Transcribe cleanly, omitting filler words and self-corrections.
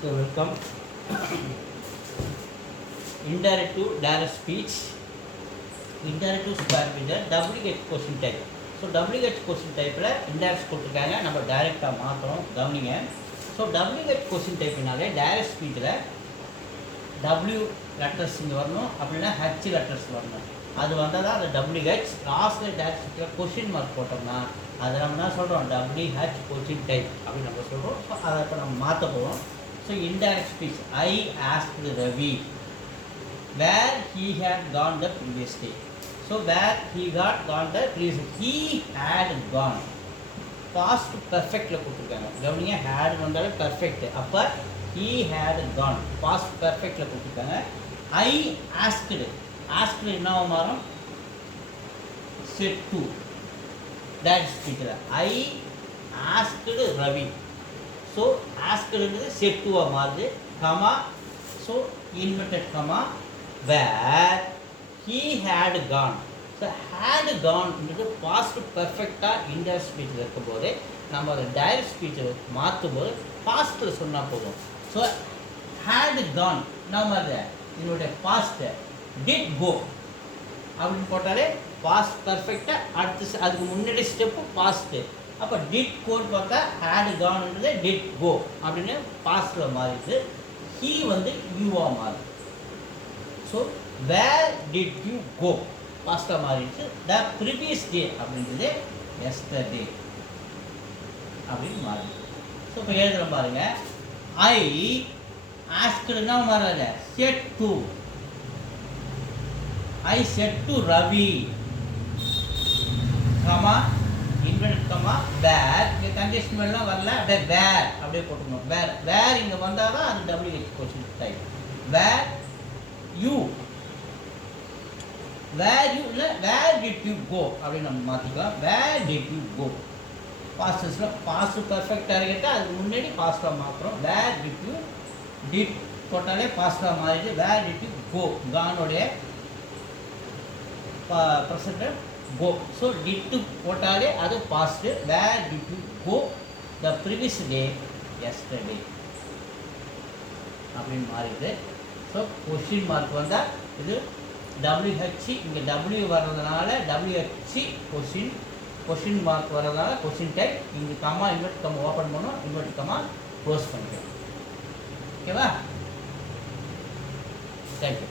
So welcome. Indirect to direct speech. Indirect to square with the WH question type. So WH question type la indirect கொடுத்துருக்காங்க நம்ம டைரக்டாக மாற்றுறோம் கவனிங்க. So WH question typeனாலே direct ஸ்பீச்சில் W letters இங்கே வரணும் அப்படின்னா H லெட்டர்ஸ் வரணும். அது வந்தால் தான் அந்த WH லாஸ்ட்டில் டைரக்ட் ஸ்பீச்சில் கொஷின் மார்க் போட்டோம்னா அதை நம்ம என்ன சொல்கிறோம் WH கொஷின் டைப் அப்படின்னு நம்ம சொல்கிறோம். ஸோ அதை இப்போ நம்ம மாற்ற போகிறோம். So indirect speech I asked Ravi where he had gone the previous day. So where he had gone the previous day. He had gone. Past perfect கொடுத்துருக்காங்க கவனிங்க. had வந்தாலும் perfect. அப்போ he had gone. Past perfect கொடுத்துருக்காங்க. I asked. asked என்ன மாறும் said to. That speaker. I asked Ravi. So asked is said to மாறுது comma. So inverted comma where he had gone. So had gone into past perfect indirect speech இருக்கும்போது நம்ம அதை direct speech மாற்றும் போது பாஸ்ட்டில் சொன்னால் போதும். ஸோ had gone நம்ம அதை இதனுடைய பாஸ்ட் did go அப்படின்னு போட்டாலே பாஸ்ட் பர்ஃபெக்டாக அடுத்து அதுக்கு முன்னாடி ஸ்டெப்பு பாஸ்ட்டு. அப்போ டிட் கோன்னு பார்த்தா ஹேடு கான்ன்றது டிட் கோ அப்படின்னு பாஸ்ட்டில் மாறிடுது. ஹீ வந்து யூவாக மாறுது. So where did you go பாஸ்ட்டாக மாறிடுச்சு. த ப்ரீவியஸ் டே அப்படின்றது எஸ்டர்டே அப்படின்னு மாறுது. ஸோ இப்போ எழுதுகிற பாருங்க. ஐ ஆஸ்க்டுன்னா மாறாத set to. I said to Ravi, comma, inverted comma, where, இந்த கண்டிஷன் எல்லாம் வரல, அப்படியே where அப்படியே போட்டுக்கணும். where இங்கே வந்தால் தான் அது WH question type. where you இல்லை where did you go அப்படின்னு நம்ம மாற்றிக்கலாம். where did you go பாஸ்டஸில் பாஸ்ட் பர்ஃபெக்டாக இருக்கட்டா அதுக்கு முன்னாடி பாஸ்ட்டாக மாற்றுறோம். where did you did போட்டாலே பாஸ்ட்டாக மாறிடுது. where did you go கானோடைய present go. So did to போட்டாலே அது past. where did you go the previous day yesterday அப்படின்னு மாறிடுது. ஸோ கொஷின் மார்க் வந்தால் இது WH இங்கே W வர்றதுனால WH கொஷின் மார்க் வர்றதுனால கொஷின் டைப். இங்கே கம்மா இன்வெர்ட் கம்மா ஓப்பன் பண்ணோம், இன்வெர்ட் கம்மா க்ளோஸ் பண்ணிக்கலாம். ஓகேவா? தேங்க்யூ.